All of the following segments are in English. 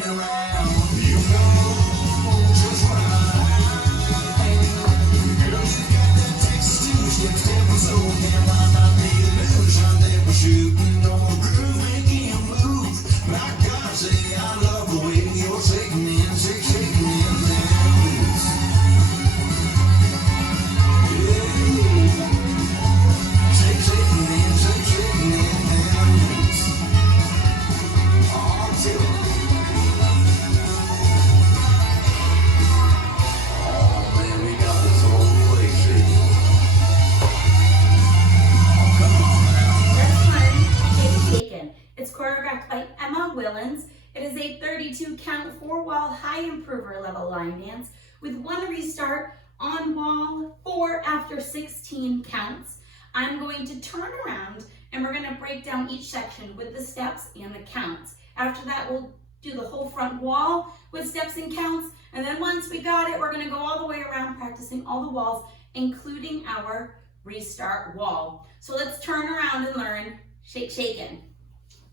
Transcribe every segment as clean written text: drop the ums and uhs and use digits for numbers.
spin around. You know just what I like. Girl, you got that Texas too. Your step is so damn right, my illusion that we're shooting. No groove, we can't move. My God, say I love the way you're shaking in, shaking in that boots. Shaking in that boots. All to it. Oh man, we got this whole place shaking. Oh, come on now. Let's learn shakin. It's choreographed by Emma Whillans. It is a 32 count 4-wall high improver level line dance with 1 restart on wall 4 after 16 counts. I'm going to turn around and we're going to break down each section with the steps and the counts. After that, we'll do the whole front wall with steps and counts. And then once we got it, we're going to go all the way around practicing all the walls, including our restart wall. So let's turn around and learn shakin.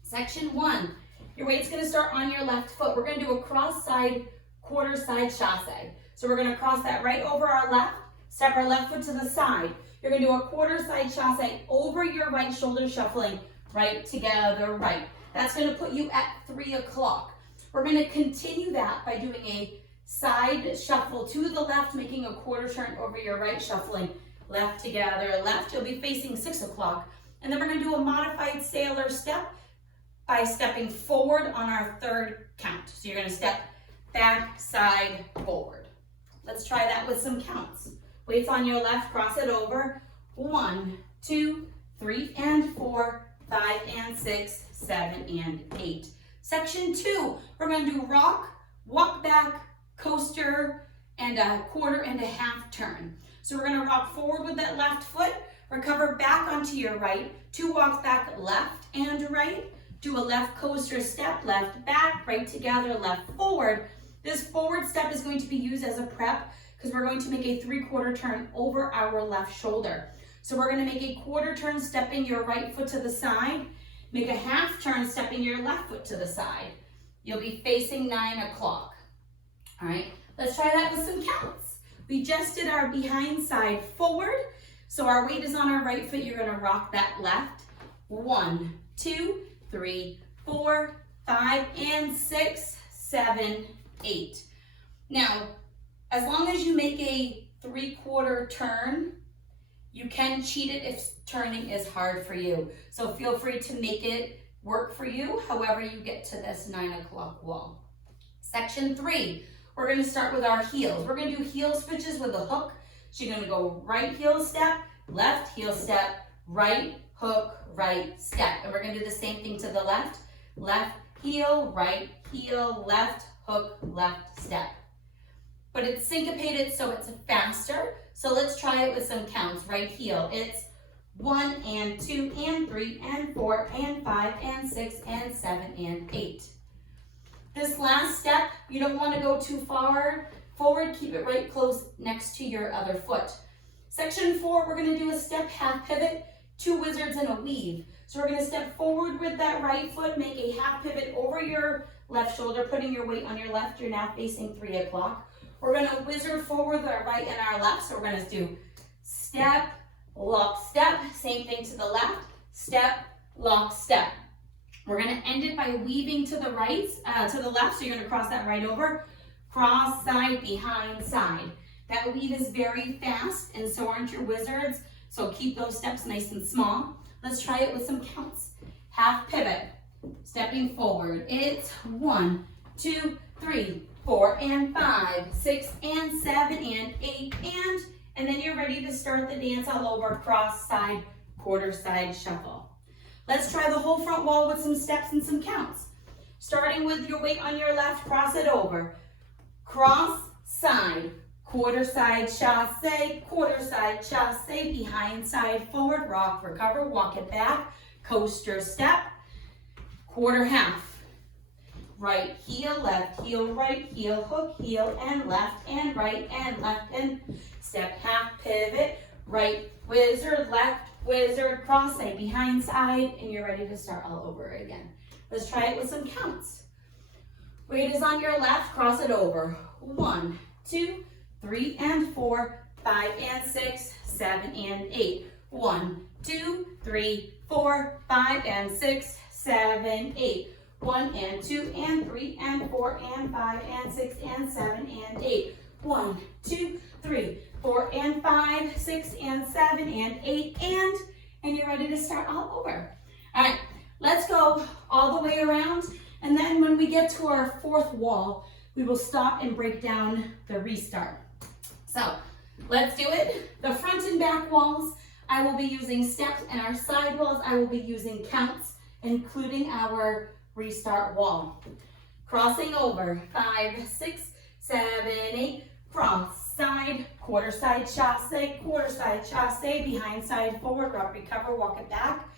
Section 1. Your weight's going to start on your left foot. We're going to do a cross side, quarter side chassé. So we're going to cross that right over our left, step our left foot to the side. You're going to do a quarter side chassé over your right shoulder, shuffling right together, right. That's going to put you at 3 o'clock. We're going to continue that by doing a side shuffle to the left, making a quarter turn over your right, shuffling left together, left. You'll be facing 6 o'clock. And then we're going to do a modified sailor step by stepping forward on our 3rd count. So you're going to step back, side, forward. Let's try that with some counts. Weights on your left, cross it over. 1, 2, 3, and 4, 5, and 6, 7, and 8. Section 2, we're going to do rock, walk back, coaster, and a quarter and a half turn. So we're going to rock forward with that left foot, recover back onto your right, 2 walks back left and right, do a left coaster step, left back, right together, left forward. This forward step is going to be used as a prep because we're going to make a 3/4 turn over our left shoulder. So we're going to make a quarter turn, stepping your right foot to the side, make a half turn, stepping your left foot to the side. You'll be facing 9 o'clock. All right, let's try that with some counts. We just did our behind side forward. So our weight is on our right foot. You're going to rock that left. 1, 2, 3, 4, 5, and 6, 7, 8. Now, as long as you make a 3/4 turn, you can cheat it if turning is hard for you. So feel free to make it work for you, however you get to this 9 o'clock wall. Section 3, we're going to start with our heels. We're going to do heel switches with a hook. So you're going to go right heel step, left heel step, right hook, right step. And we're going to do the same thing to the left. Left heel, left hook, left step. But it's syncopated, so it's faster. So let's try it with some counts. Right heel, it's 1 and 2 and 3 and 4 and 5 and 6 and 7 and 8. This last step, you don't want to go too far forward. Keep it right close next to your other foot. Section 4, we're going to do a step half pivot, 2 wizards and a weave. So we're going to step forward with that right foot, make a half pivot over your left shoulder, putting your weight on your left. You're now facing 3 o'clock. We're going to wizard forward with our right and our left. So we're going to do step, lock, step. Same thing to the left. Step, lock, step. We're going to end it by weaving to the right, to the left. So you're going to cross that right over. Cross, side, behind, side. That weave is very fast, and so aren't your wizards. So keep those steps nice and small. Let's try it with some counts. Half pivot, stepping forward. It's 1, 2, 3, 4, and 5, 6, and 7, and 8, and then you're ready to start the dance all over. Cross, side, quarter side shuffle. Let's try the whole front wall with some steps and some counts. Starting with your weight on your left, cross it over. Cross, side, quarter side chasse, behind side, forward, rock, recover, walk it back, coaster step, quarter half. Right heel, right heel, hook, heel, and left, and right, and left, and step half pivot, right wizard, left wizard, cross side, behind side, and you're ready to start all over again. Let's try it with some counts. Weight is on your left, cross it over. 1, 2, 3 and 4, 5 and 6, 7 and 8. 1, 2, 3, 4, 5 and 6, 7, 8. 1 and 2 and 3 and 4 and 5 and 6 and 7 and 8. 1, 2, 3, 4 and 5, 6 and 7 and 8 and you're ready to start all over. All right, let's go all the way around, and then when we get to our fourth wall, we will stop and break down the restart. So let's do it. The front and back walls, I will be using steps, and our side walls, I will be using counts, including our restart wall. Crossing over, 5, 6, 7, 8, cross, side, quarter side chasse, behind side forward, rock, recover, walk it back,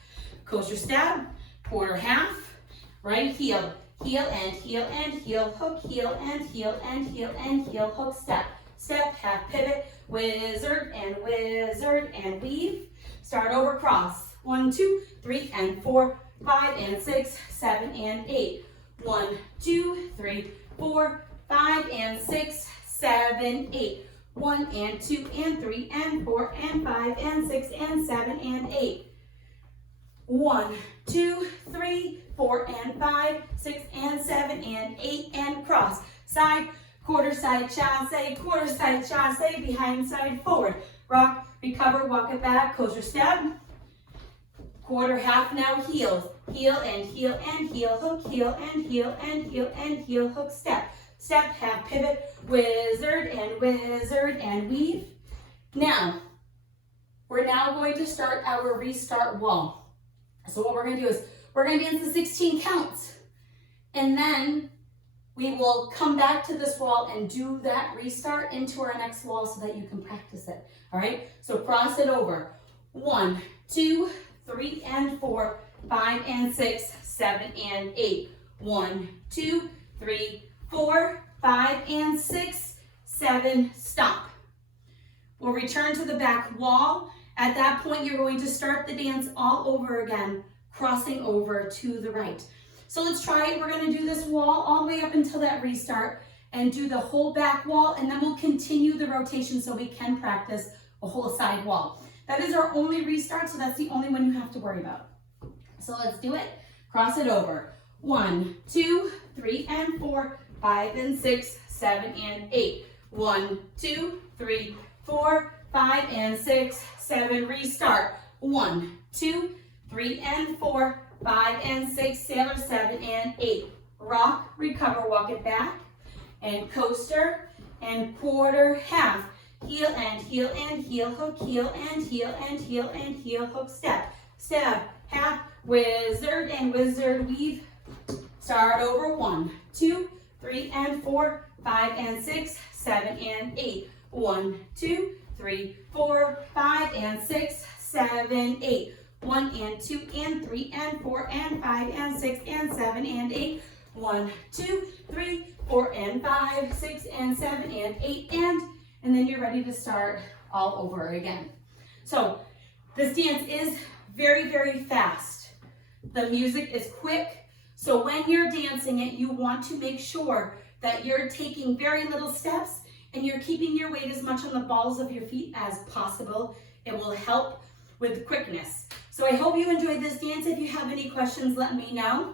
coaster stab, quarter half, right heel, heel and heel and heel, hook, heel and heel and heel and heel, hook, step, step, half pivot, wizard and weave. Start over, cross, 1, 2, 3 and 4, 5 and 6, 7 and 8. 1, 2, 3, 4, 5 and 6, 7, 8. 1 and 2 and 3 and 4 and 5 and 6 and 7 and 8. 1, 2, 3, 4 and 5, 6 and 7 and 8 and cross. Side, quarter side chasse, behind side forward. Rock, recover, walk it back, coaster step. Quarter half now heels. Heel and heel and heel, hook, heel and heel and heel and heel, hook, step. Step, half pivot, wizard and weave. Now, we're now going to start our restart wall. So what we're going to do is, we're going to dance the 16 counts, and then we will come back to this wall and do that restart into our next wall so that you can practice it. All right, so cross it over. 1, 2, 3 and 4, 5 and 6, 7 and 8. 1, 2, 3, 4, 5 and 6, 7, stop. We'll return to the back wall. At that point, you're going to start the dance all over again, crossing over to the right. So let's try it. We're going to do this wall all the way up until that restart and do the whole back wall, and then we'll continue the rotation so we can practice a whole side wall. That is our only restart, so that's the only one you have to worry about. So let's do it. Cross it over. 1, 2, 3 and 4, 5 and 6, 7 and 8. 1, 2, 3, 4, 5 and 6, 7, restart. 1, 2, 3 and 4, 5 and 6, sailor, 7 and 8. Rock, recover, walk it back, and coaster, and quarter, half. Heel and heel and heel, hook, heel and heel and heel and heel, hook, step. Step, half, wizard and weave. Start over. 1, 2, 3 and 4, 5 and 6, 7 and 8. 1, 2, 3, 4, 5 and 6, 7, 8. 1 and 2 and 3 and 4 and 5 and 6 and 7 and 8. 1, 2, 3, 4 and 5, 6 and 7 and 8 and then you're ready to start all over again. So this dance is very, very fast. The music is quick. So when you're dancing it, you want to make sure that you're taking very little steps and you're keeping your weight as much on the balls of your feet as possible. It will help with quickness. So I hope you enjoyed this dance. If you have any questions, let me know.